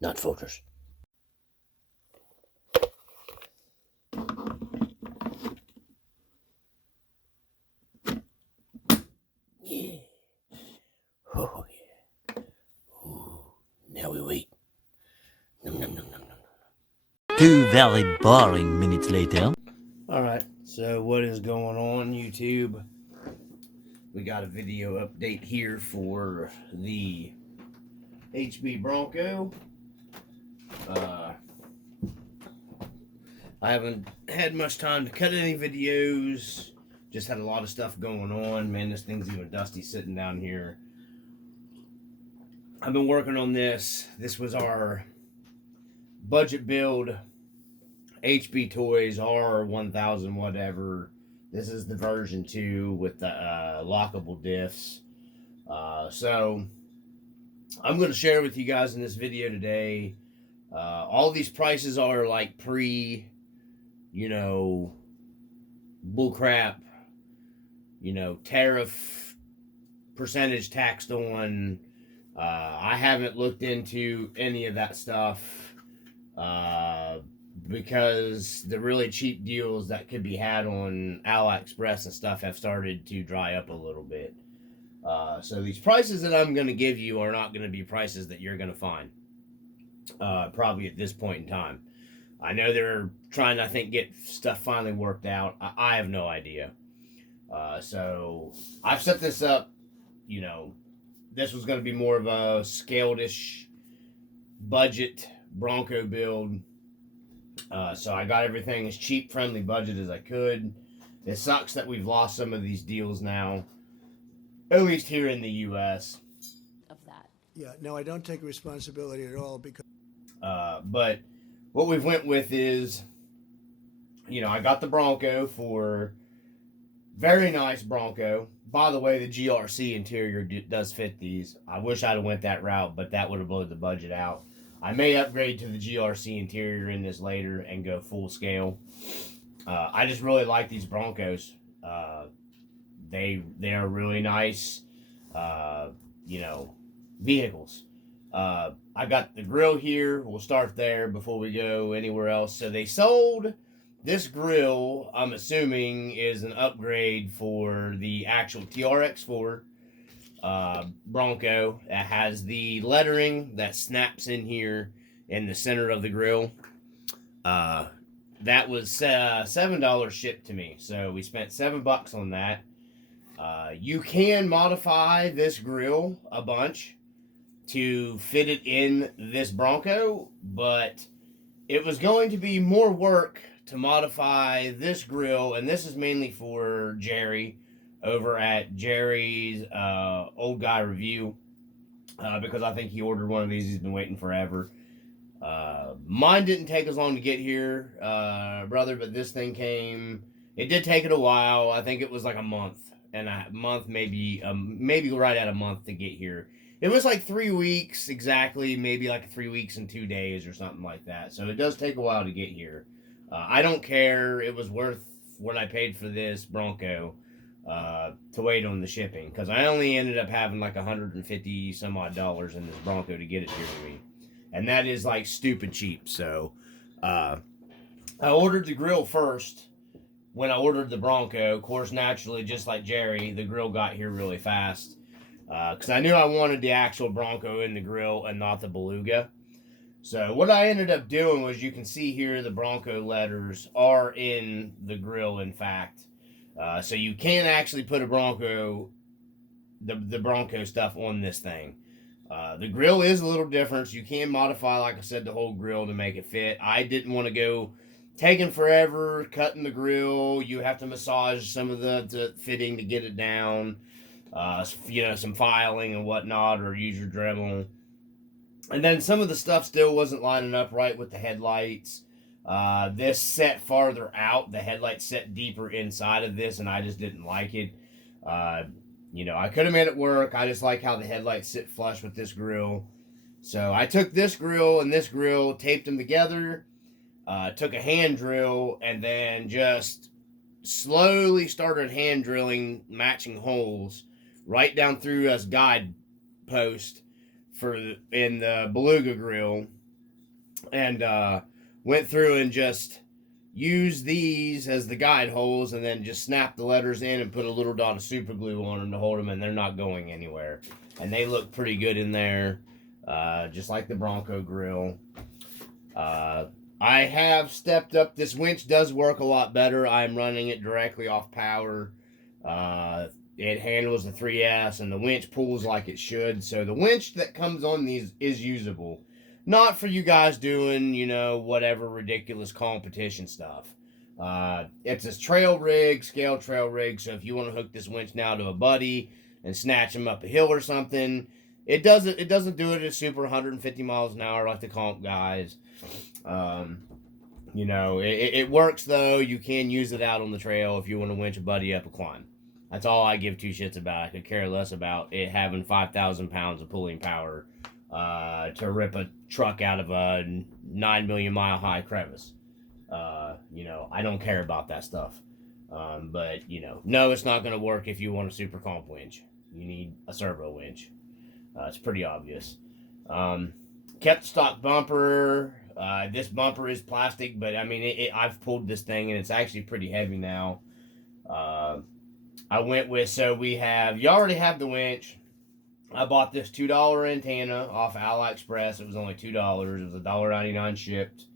not filters. Yeah. Oh, yeah. Ooh, now we wait. Nom, nom, nom, nom, nom. 2 very boring minutes later. Alright, so what is going on, YouTube? We got a video update here for the HB Bronco. I haven't had much time to cut any videos. Just had a lot of stuff going on. Man, this thing's even dusty sitting down here. I've been working on this. This was our budget build HB Toys R1000 whatever. This is the version 2 with the lockable diffs. So I'm going to share with you guys in this video today. All these prices are like pre, bullcrap, tariff percentage taxed on. I haven't looked into any of that stuff because the really cheap deals that could be had on AliExpress and stuff have started to dry up a little bit. So these prices that I'm going to give you are not going to be prices that you're going to find probably at this point in time. I know they're trying to, get stuff finally worked out. I have no idea. So I've set this up, this was going to be more of a scaled-ish budget Bronco build. So I got everything as cheap, friendly budget as I could. It sucks that we've lost some of these deals now, at least here in the U.S. Of that. Yeah, no, I don't take responsibility at all because... But what we've went with is, I got the Bronco for very nice Bronco. By the way, the GRC interior does fit these. I wish I'd have went that route, but that would have blown the budget out. I may upgrade to the GRC interior in this later and go full scale. I just really like these Broncos. They are really nice, vehicles. I got the grill here. We'll start there before we go anywhere else. So they sold this grill, I'm assuming, is an upgrade for the actual TRX4 Bronco. It has the lettering that snaps in here in the center of the grill. That was $7 shipped to me. So we spent $7 on that. You can modify this grill a bunch to fit it in this Bronco, but it was going to be more work to modify this grill, and this is mainly for Jerry over at Jerry's Old Guy Review, because I think he ordered one of these. He's been waiting forever. Mine didn't take as long to get here, brother, but this thing came. It did take it a while. I think it was like a month, maybe right at a month to get here. It was like 3 weeks exactly, maybe like 3 weeks and 2 days or something like that. So it does take a while to get here. I don't care. It was worth what I paid for this Bronco to wait on the shipping, because I only ended up having like $150 some odd in this Bronco to get it here to me, and that is like stupid cheap. So I ordered the grill first. When I ordered the Bronco, of course, naturally, just like Jerry, the grill got here really fast. Because I knew I wanted the actual Bronco in the grill and not the Beluga. So what I ended up doing was, you can see here the Bronco letters are in the grill, in fact. So you can actually put a Bronco, the Bronco stuff on this thing. The grill is a little different. So you can modify, like I said, the whole grill to make it fit. I didn't want to go taking forever, cutting the grill. You have to massage some of the fitting to get it down. Some filing and whatnot, or use your Dremel. And then some of the stuff still wasn't lining up right with the headlights. This set farther out, the headlights set deeper inside of this, and I just didn't like it. I could have made it work. I just like how the headlights sit flush with this grill. So I took this grill and this grill, taped them together, took a hand drill, and then just slowly started hand drilling matching holes right down through as guide post in the Beluga grill and went through and just used these as the guide holes, and then just snapped the letters in and put a little dot of super glue on them to hold them, and they're not going anywhere. And they look pretty good in there, just like the Bronco grill. I have stepped up. This winch does work a lot better. I'm running it directly off power. It handles the 3S, and the winch pulls like it should. So the winch that comes on these is usable. Not for you guys doing, you know, whatever ridiculous competition stuff. It's a trail rig, scale trail rig. So if you want to hook this winch now to a buddy and snatch him up a hill or something, it doesn't do it at super 150 miles an hour like the comp guys. You know, it works though. You can use it out on the trail if you want to winch a buddy up a climb. That's all I give two shits about. I could care less about it having 5,000 pounds of pulling power to rip a truck out of a 9 million mile high crevice. You know, I don't care about that stuff. But, you know, no, it's not going to work if you want a super comp winch. You need a servo winch. It's pretty obvious. Kept the stock bumper. This bumper is plastic, but I mean, I've pulled this thing and it's actually pretty heavy now. I went with, so we have, you already have the winch. I bought this $2 antenna off AliExpress. It was only $2. It was $1.99 shipped.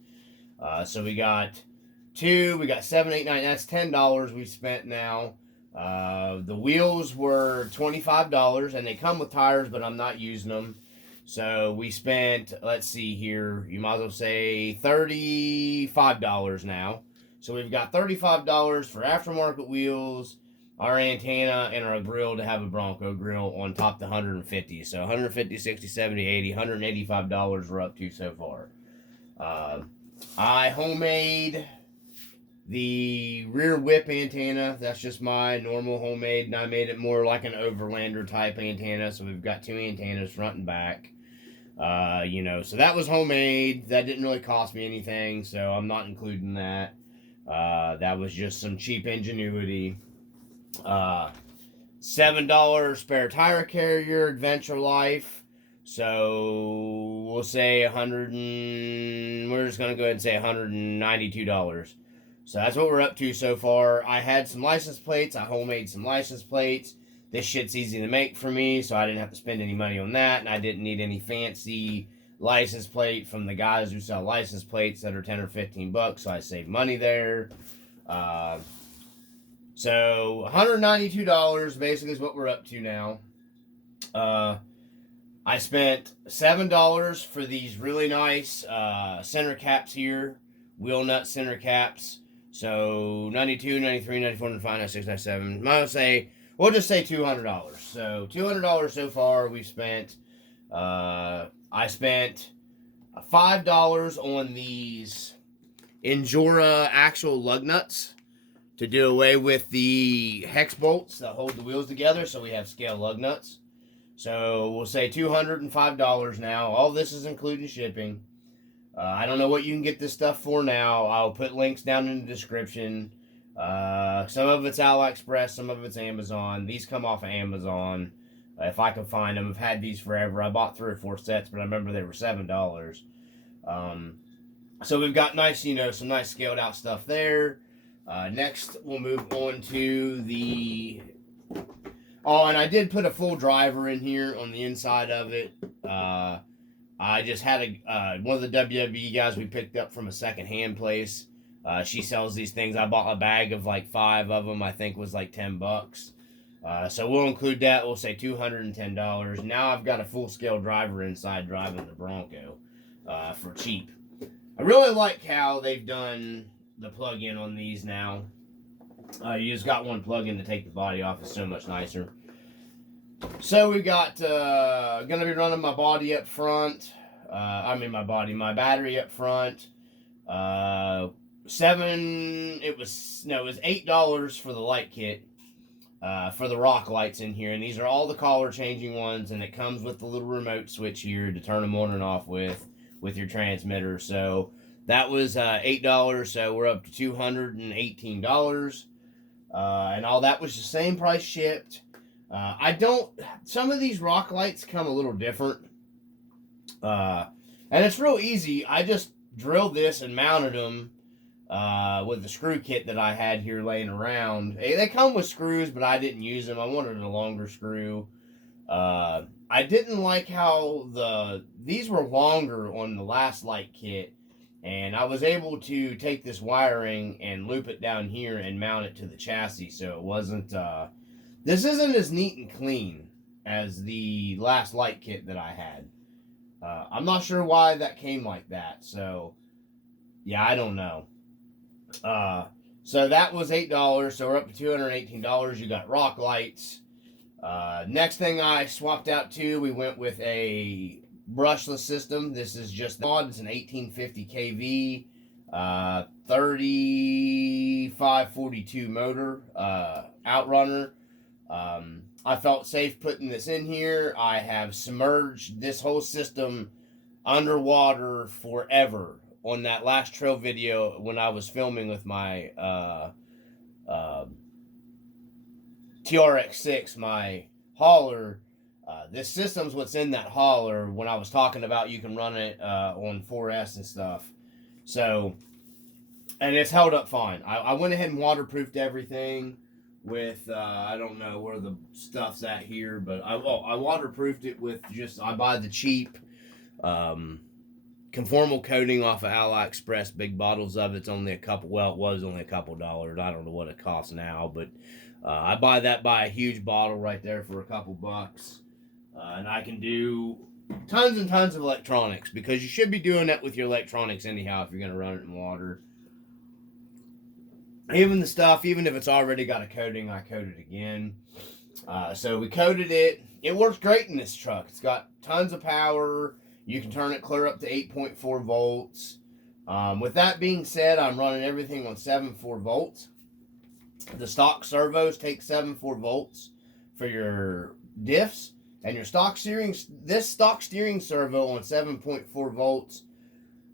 So we got two, we got $7, $8, $9, that's $10 we spent now. The wheels were $25 and they come with tires, but I'm not using them. So we spent, let's see here, you might as well say $35 now. So we've got $35 for aftermarket wheels, our antenna, and our grill to have a Bronco grill on top of the 150. So 150, 60, 70, 80, $185 we're up to so far. I homemade the rear whip antenna. That's just my normal homemade, and I made it more like an overlander type antenna. So we've got two antennas front and back. You know, so that was homemade. That didn't really cost me anything, so I'm not including that. That was just some cheap ingenuity. $7 spare tire carrier, Adventure Life. So we'll say we're just gonna go ahead and say $192. So that's what we're up to so far. I had some license plates. I homemade some license plates. This shit's easy to make for me, so I didn't have to spend any money on that, and I didn't need any fancy license plate from the guys who sell license plates that are 10 or 15 bucks, so I saved money there. So $192 basically is what we're up to now. I spent $7 for these really nice center caps here, wheel nut center caps. So 92, 93, 94, 95, 96, 97. We'll just say $200. So $200 so far we've spent. I spent $5 on these INJORA Axial lug nuts to do away with the hex bolts that hold the wheels together, so we have scale lug nuts. So we'll say $205 now. All this is including shipping. I don't know what you can get this stuff for now. I'll put links down in the description. Some of it's AliExpress, some of it's Amazon. These come off of Amazon. If I can find them. I've had these forever. I bought 3 or 4 sets, but I remember they were $7. So we've got nice, you know, some nice scaled out stuff there. Next, we'll move on to the... Oh, and I did put a full driver in here on the inside of it. I just had one of the WWE guys we picked up from a secondhand place. She sells these things. I bought a bag of like 5 of them. I think was like $10. So we'll include that. We'll say $210. Now I've got a full scale driver inside driving the Bronco for cheap. I really like how they've done the plug-in on these now. You just got one plug-in to take the body off. It's so much nicer. So we got gonna be running my body up front. My battery up front. It was $8 for the light kit. For the rock lights in here, and these are all the color changing ones, and it comes with the little remote switch here to turn them on and off with your transmitter. So that was $8, so we're up to $218. And all that was the same price shipped. Some of these rock lights come a little different. And it's real easy. I just drilled this and mounted them with the screw kit that I had here laying around. They come with screws, but I didn't use them. I wanted a longer screw. I didn't like how these were longer on the last light kit, and I was able to take this wiring and loop it down here and mount it to the chassis, so it wasn't, this isn't as neat and clean as the last light kit that I had. I'm not sure why that came like that, so yeah, I don't know. So that was $8, so we're up to $218. You got rock lights. Next thing I swapped out to, we went with a brushless system. This is just the mod. It's an 1850 kV, 3542 motor, outrunner. I felt safe putting this in here. I have submerged this whole system underwater forever. On that last trail video when I was filming with my TRX6, my hauler, this system's what's in that hauler when I was talking about you can run it on 4S and stuff. So, and it's held up fine. I went ahead and waterproofed everything with, I don't know where the stuff's at here, but I waterproofed it with just, I buy the cheap conformal coating off of AliExpress, big bottles of it's only a couple, well, it was only a couple dollars. I don't know what it costs now, but I buy that by a huge bottle right there for a couple bucks. And I can do tons and tons of electronics, because you should be doing that with your electronics anyhow if you're going to run it in water. Even the stuff, even if it's already got a coating, I coat it again. So we coated it. It works great in this truck. It's got tons of power. You can turn it clear up to 8.4 volts. With that being said, I'm running everything on 7.4 volts. The stock servos take 7.4 volts for your diffs. And your stock steering, this stock steering servo on 7.4 volts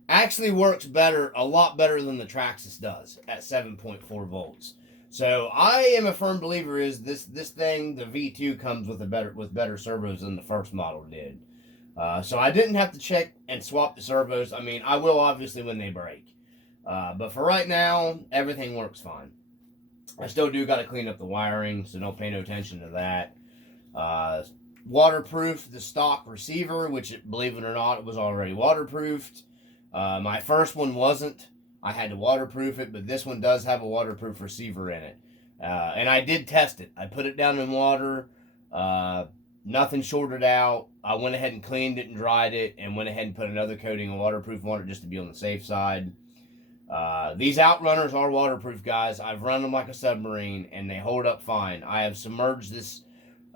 actually works better, a lot better than the TRAXXAS does at 7.4 volts. So I am a firm believer is this thing, the V2 comes with better servos than the first model did. So I didn't have to check and swap the servos. I mean, I will obviously when they break. But for right now, everything works fine. I still do got to clean up the wiring, so don't pay no attention to that. Waterproof the stock receiver, which, believe it or not, it was already waterproofed. My first one wasn't. I had to waterproof it, but this one does have a waterproof receiver in it. And I did test it. I put it down in water. Nothing shorted out. I went ahead and cleaned it and dried it, and went ahead and put another coating of waterproof on it just to be on the safe side. These outrunners are waterproof, guys. I've run them like a submarine, and they hold up fine. I have submerged this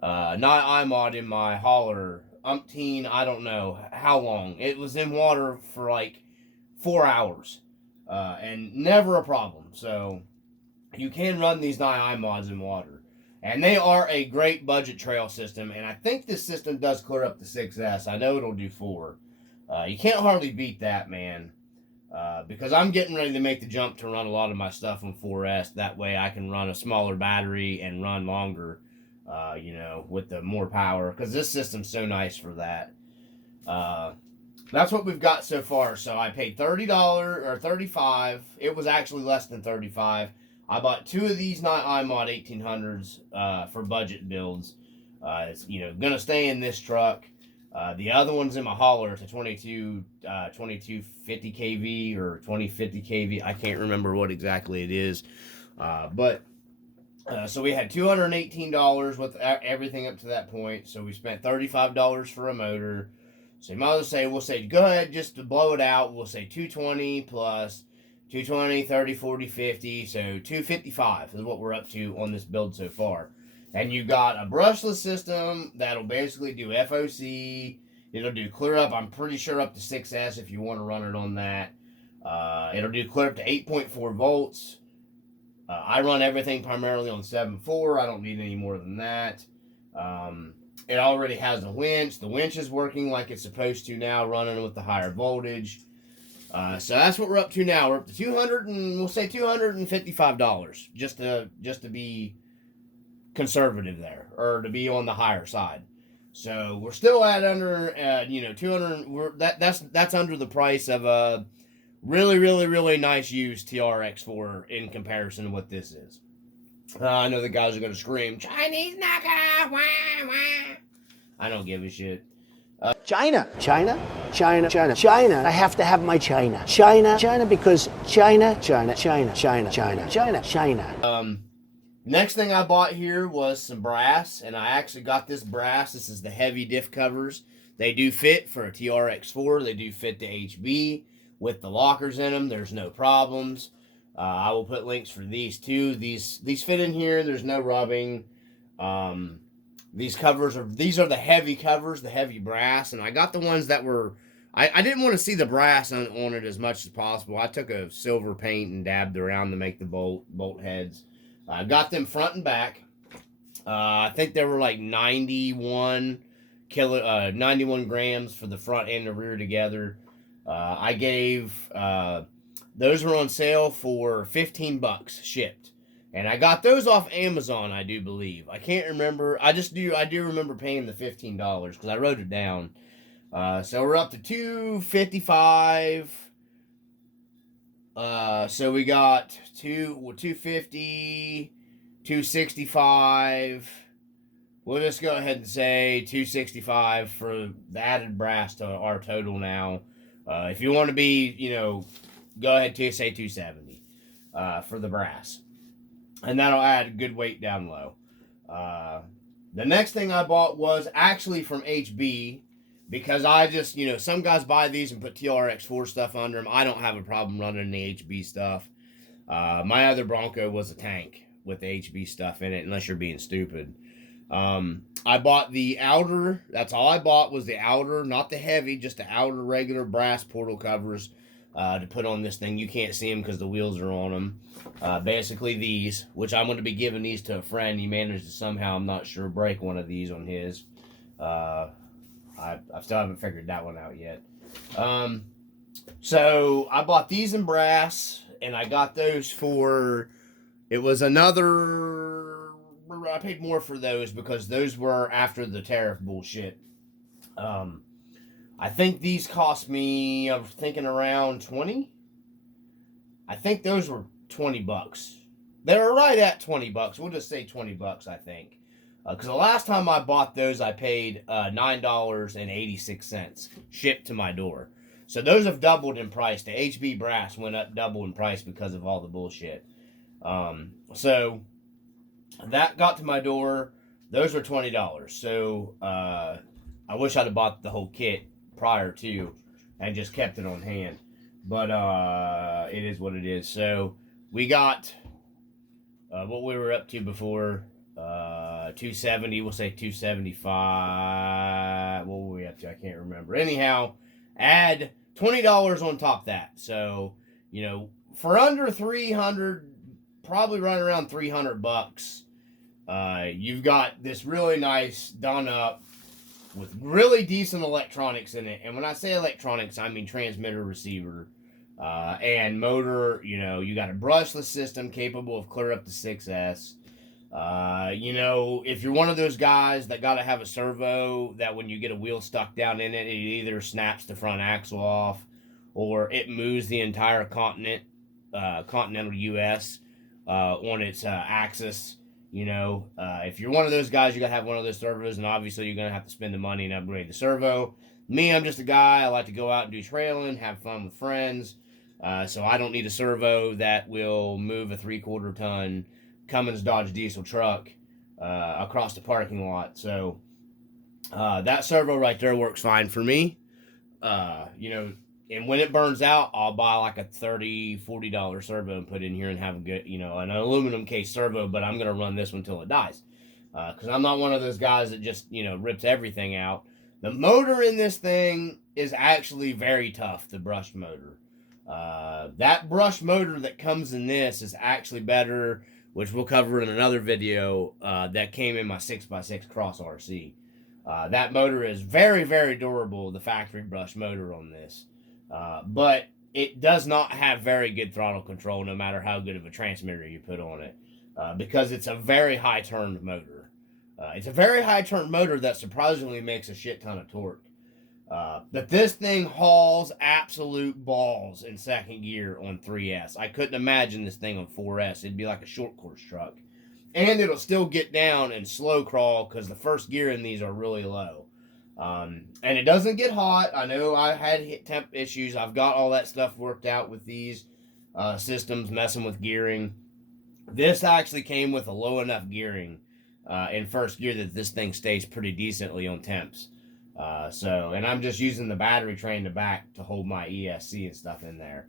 iMod in my hauler umpteen, I don't know how long. It was in water for like 4 hours, and never a problem. So you can run these iMods in water, and they are a great budget trail system. And I think this system does clear up the 6S. I know it'll do 4. You can't hardly beat that, man. Because I'm getting ready to make the jump to run a lot of my stuff on 4S. That way I can run a smaller battery and run longer, you know, with the more power. Because this system's so nice for that. That's what we've got so far. So I paid $30 or $35. It was actually less than $35. I bought 2 of these iMod 1800s for budget builds. It's, you know, gonna stay in this truck. The other one's in my hauler. It's a 2250 kV or 2050 kV. I can't remember what exactly it is. So we had $218 with everything up to that point. So we spent $35 for a motor. So you might as well say, we'll say, go ahead, just to blow it out, we'll say 220 plus 220, 30, 40, 50. So 255 is what we're up to on this build so far. And you got a brushless system that'll basically do FOC. It'll do clear up, I'm pretty sure up to 6S if you want to run it on that. It'll do clear up to 8.4 volts. I run everything primarily on 7.4. I don't need any more than that. It already has a winch. The winch is working like it's supposed to now, running with the higher voltage. So that's what we're up to now. We're up to we'll say $255 just to be conservative there, or to be on the higher side. So we're still at under, you know, 200. That's under the price of a Really, really, really nice used TRX4 in comparison to what this is. I know the guys are going to scream, Chinese knockoff, wah, wah. I don't give a shit. China. China? China, China, China. I have to have my China. China, China, because China, China, China, China, China, China, China. Next thing I bought here was some brass, and I actually got this brass. This is the heavy diff covers. They do fit for a TRX4. They do fit the HB with the lockers in them. There's no problems. I will put links for these too. These fit in here. There's no rubbing. These are the heavy covers, the heavy brass, and I got the ones that were. I didn't want to see the brass on it as much as possible. I took a silver paint and dabbed around to make the bolt heads. I got them front and back. I think they were like 91 grams for the front and the rear together. I gave those were on sale for $15 shipped, and I got those off Amazon. I do believe. I can't remember. I do remember paying the $15 because I wrote it down. So we're up to $255. So we got $250, $265. We'll just go ahead and say $265 for the added brass to our total now. If you want to be, go ahead to say $270 for the brass. And that'll add good weight down low. The next thing I bought was actually from HB. Because I just, some guys buy these and put TRX4 stuff under them. I don't have a problem running the HB stuff. My other Bronco was a tank with the HB stuff in it, unless you're being stupid. I bought the outer, that's all I bought was the outer, not the heavy, just the outer regular brass portal covers to put on this thing. You can't see them because the wheels are on them. Basically these, which I'm going to be giving these to a friend. He managed to somehow, I'm not sure, break one of these on his. I still haven't figured that one out yet. So I bought these in brass, and I got those for, it was another, I paid more for those because those were after the tariff bullshit. I think these cost me, I was thinking around 20. I think those were $20. They were right at $20. We'll just say $20, I think. Because the last time I bought those, I paid $9.86 shipped to my door. So those have doubled in price. The HB brass went up double in price because of all the bullshit. So that got to my door. Those were $20. So I wish I'd have bought the whole kit prior to and just kept it on hand. But it is what it is. So we got what we were up to before. 270, we'll say 275. What were we up to? I can't remember. Anyhow, add $20 on top of that. So, for under 300, probably right around $300, you've got this really nice done up with really decent electronics in it. And when I say electronics, I mean transmitter, receiver, and motor. You got a brushless system capable of clear up to 6S. If you're one of those guys that got to have a servo that when you get a wheel stuck down in it, it either snaps the front axle off or it moves the entire continental US on its axis. If you're one of those guys, you got to have one of those servos, and obviously you're going to have to spend the money and upgrade the servo. Me, I'm just a guy. I like to go out and do trailing, have fun with friends. So I don't need a servo that will move a 3/4 ton Cummins Dodge diesel truck across the parking lot. So that servo right there works fine for me. And when it burns out, I'll buy like a $30, $40 servo and put in here and have a good, an aluminum case servo, but I'm going to run this one until it dies. Because I'm not one of those guys that just, rips everything out. The motor in this thing is actually very tough, the brushed motor. That brushed motor that comes in this is actually better, which we'll cover in another video, that came in my 6x6 Cross RC. That motor is very, very durable, the factory brush motor on this. But it does not have very good throttle control, no matter how good of a transmitter you put on it, because it's a very high-turned motor. It's a very high-turned motor that surprisingly makes a shit ton of torque. But this thing hauls absolute balls in second gear on 3S. I couldn't imagine this thing on 4S. It'd be like a short course truck. And it'll still get down and slow crawl because the first gear in these are really low. And it doesn't get hot. I know I had temp issues. I've got all that stuff worked out with these systems messing with gearing. This actually came with a low enough gearing in first gear that this thing stays pretty decently on temps. And I'm just using the battery tray in the back to hold my ESC and stuff in there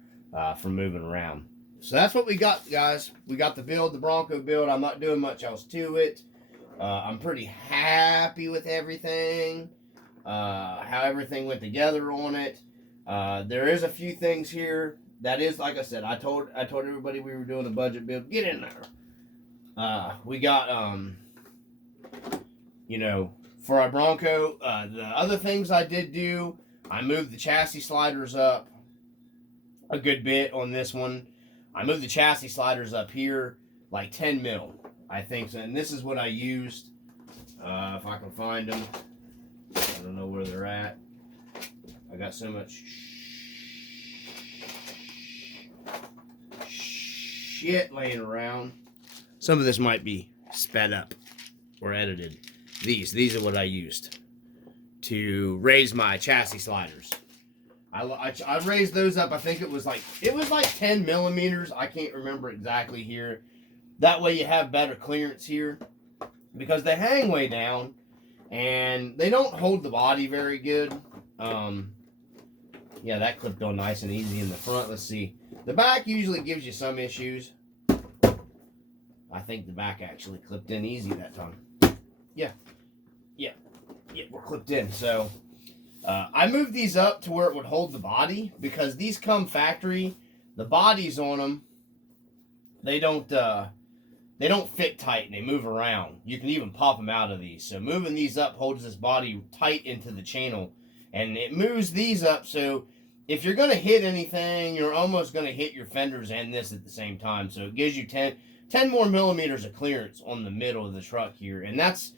for moving around. So that's what we got, guys. We got the build, the Bronco build. I'm not doing much else to it. I'm pretty happy with everything, how everything went together on it. There is a few things here that is, like I said, I told everybody we were doing a budget build. Get in there. We got, for our Bronco, the other things I did do, I moved the chassis sliders up a good bit on this one. I moved the chassis sliders up here like 10 mil, I think. So, and this is what I used, if I can find them. I don't know where they're at. I got so much shit laying around. Some of this might be sped up or edited. These are what I used to raise my chassis sliders. I raised those up. I think it was like 10 millimeters. I can't remember exactly here. That way you have better clearance here because they hang way down and they don't hold the body very good. Yeah, that clipped on nice and easy in the front. Let's see. The back usually gives you some issues. I think the back actually clipped in easy that time. Yeah, we're clipped in. So I moved these up to where it would hold the body because these come factory. The bodies on them, they don't fit tight and they move around. You can even pop them out of these. So moving these up holds this body tight into the channel, and it moves these up. So if you're gonna hit anything, you're almost gonna hit your fenders and this at the same time. So it gives you 10 more millimeters of clearance on the middle of the truck here, and that's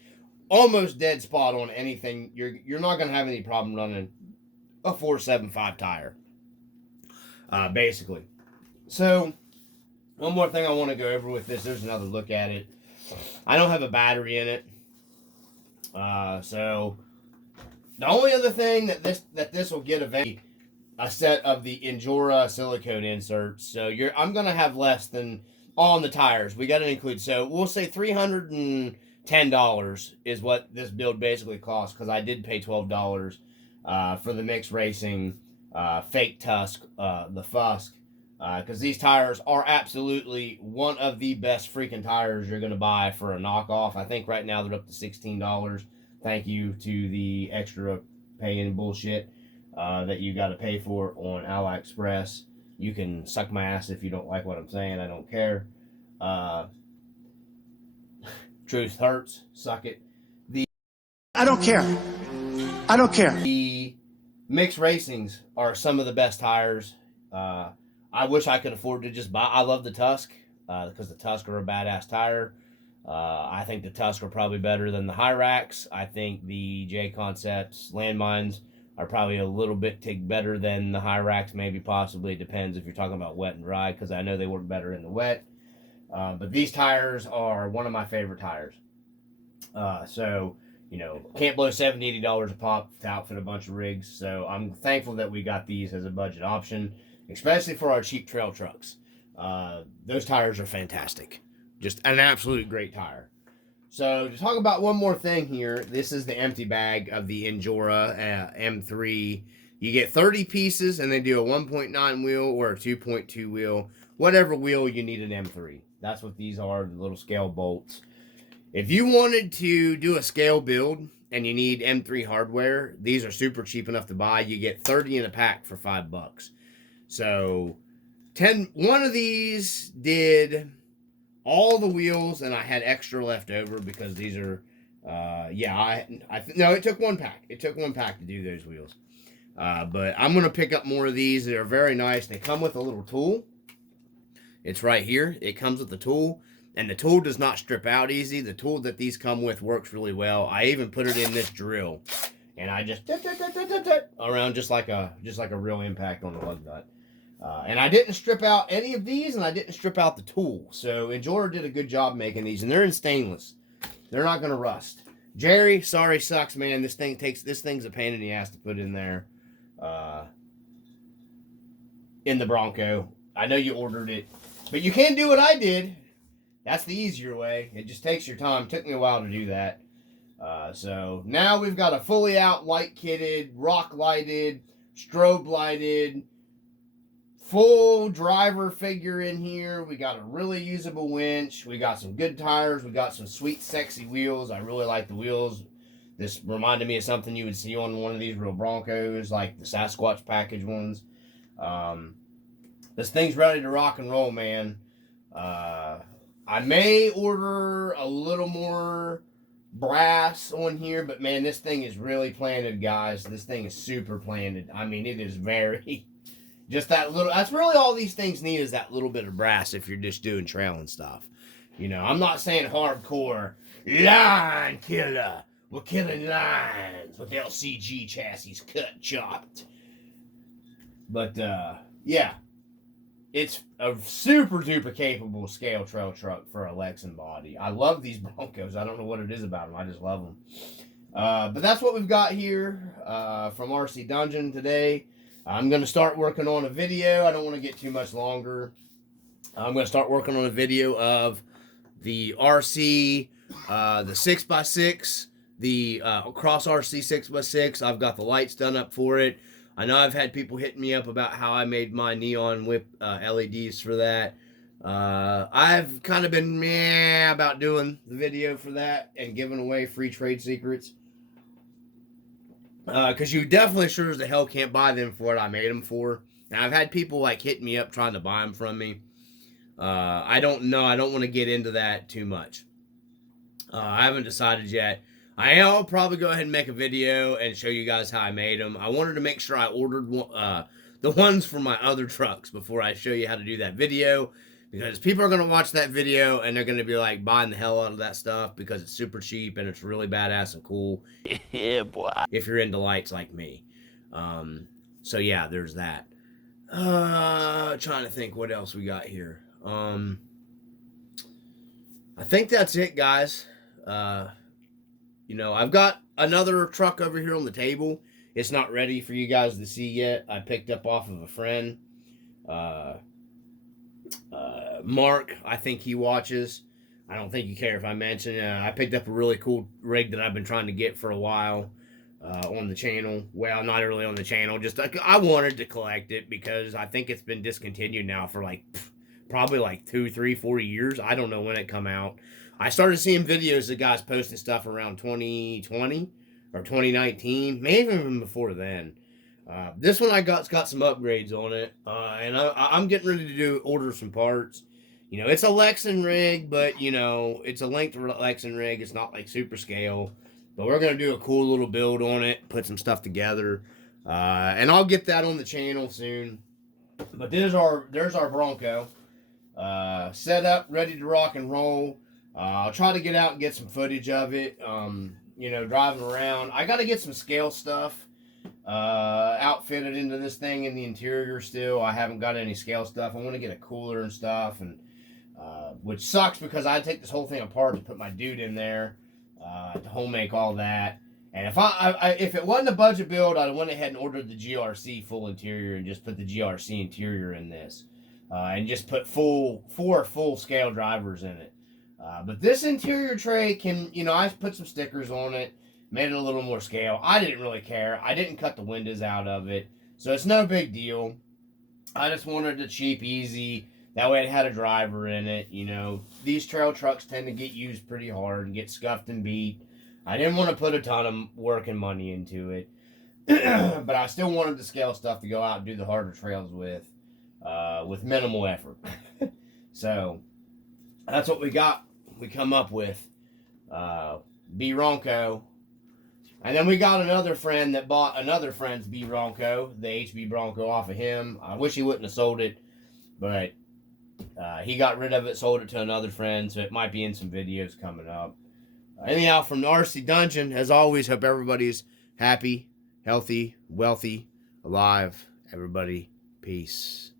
almost dead spot on anything. You're not going to have any problem running a 475 tire, basically. So, one more thing I want to go over with this. There's another look at it. I don't have a battery in it. So, the only other thing that this will get eventually, a set of the INJORA silicone inserts. So, I'm going to have less than on the tires. We got to include, so we'll say $310 is what this build basically costs, because I did pay $12 for the Mixed Racing fake Tusk, the Fusk, because these tires are absolutely one of the best freaking tires you're going to buy for a knockoff. I think right now they're up to $16. Thank you to the extra paying bullshit that you got to pay for on AliExpress. You can suck my ass if you don't like what I'm saying. I don't care. Truth hurts. Suck it. I don't care. I don't care. The Mixed Racings are some of the best tires. I wish I could afford to just buy. I love the Tusk because the Tusk are a badass tire. I think the Tusk are probably better than the Hyrax. I think the J Concepts landmines are probably a little bit better than the Hyrax, maybe possibly. It depends if you're talking about wet and dry, because I know they work better in the wet. But these tires are one of my favorite tires. So, can't blow $70, $80 a pop to outfit a bunch of rigs. So I'm thankful that we got these as a budget option, especially for our cheap trail trucks. Those tires are fantastic. Just an absolute great tire. So to talk about one more thing here, this is the empty bag of the INJORA M3. You get 30 pieces, and they do a 1.9 wheel or a 2.2 wheel. Whatever wheel you need an M3. That's what these are, the little scale bolts. If you wanted to do a scale build and you need M3 hardware, these are super cheap enough to buy. You get 30 in a pack for $5. So one of these did all the wheels, and I had extra left over because these are, no, it took one pack. It took one pack to do those wheels. But I'm going to pick up more of these. They're very nice. They come with a little tool. It's right here. It comes with the tool, and the tool does not strip out easy. The tool that these come with works really well. I even put it in this drill, and I just around just like a real impact on the lug nut. And I didn't strip out any of these, and I didn't strip out the tool. So INJORA did a good job making these, and they're in stainless. They're not going to rust. Jerry, sorry, sucks, man. This thing's a pain in the ass to put in there. In the Bronco. I know you ordered it, but you can do what I did. That's the easier way. It just takes your time. It took me a while to do that. So now we've got a fully out light kitted, rock lighted, strobe lighted, full driver figure in here. We got a really usable winch. We got some good tires. We got some sweet, sexy wheels. I really like the wheels. This reminded me of something you would see on one of these real Broncos, like the Sasquatch package ones. This thing's ready to rock and roll, man. I may order a little more brass on here, but man, this thing is really planted, guys. This thing is super planted. I mean, it is very... Just that little, that's really all these things need, is that little bit of brass if you're just doing trail and stuff. You know, I'm not saying hardcore line killer. We're killing lines with LCG chassis cut, chopped. But, yeah. It's a super duper capable scale trail truck for a Lexan body. I love these Broncos. I don't know what it is about them. I just love them. But that's what we've got here from RC Dungeon today. I'm going to start working on a video. I don't want to get too much longer. I'm going to start working on a video of the RC, the 6x6, the Cross RC 6x6. I've got the lights done up for it. I know I've had people hitting me up about how I made my neon whip LEDs for that. I've kind of been meh about doing the video for that and giving away free trade secrets. Because you definitely sure as the hell can't buy them for what I made them for. And I've had people like hitting me up trying to buy them from me. I don't know. I don't want to get into that too much. I haven't decided yet. I'll probably go ahead and make a video and show you guys how I made them. I wanted to make sure I ordered the ones for my other trucks before I show you how to do that video. Because people are going to watch that video and they're going to be like buying the hell out of that stuff because it's super cheap and it's really badass and cool. Yeah, boy. If you're into lights like me. So yeah, there's that. Trying to think what else we got here. I think that's it, guys. You know, I've got another truck over here on the table. It's not ready for you guys to see yet. I picked up off of a friend. Mark, I think he watches. I don't think you care if I mention. I picked up a really cool rig that I've been trying to get for a while on the channel. Well, not really on the channel. Just I wanted to collect it because I think it's been discontinued now for like probably like 2, 3, 4 years. I don't know when it come out. I started seeing videos of guys posting stuff around 2020 or 2019, maybe even before then. This one it's got some upgrades on it, and I'm getting ready to order some parts. You know, it's a Lexan rig, but, you know, it's a linked Lexan rig. It's not like super scale, but we're going to do a cool little build on it, put some stuff together, and I'll get that on the channel soon. But there's our Bronco, set up, ready to rock and roll. I'll try to get out and get some footage of it, you know, driving around. I got to get some scale stuff outfitted into this thing in the interior still. I haven't got any scale stuff. I want to get a cooler and stuff, and which sucks because I take this whole thing apart to put my dude in there to home make all that. And if it wasn't a budget build, I'd have went ahead and ordered the GRC full interior and just put the GRC interior in this, and just put four full scale drivers in it. But this interior tray can, you know, I put some stickers on it, made it a little more scale. I didn't really care. I didn't cut the windows out of it, so it's no big deal. I just wanted it cheap, easy. That way it had a driver in it. You know, these trail trucks tend to get used pretty hard and get scuffed and beat. I didn't want to put a ton of work and money into it, but I still wanted the scale stuff to go out and do the harder trails with minimal effort. So that's what we come up with. Bronco. And then we got another friend that bought another friend's Bronco, the HB Bronco off of him. I wish he wouldn't have sold it, but he got rid of it, sold it to another friend, so it might be in some videos coming up. Anyhow, from the RC Dungeon, as always, hope everybody's happy, healthy, wealthy, alive. Everybody, peace.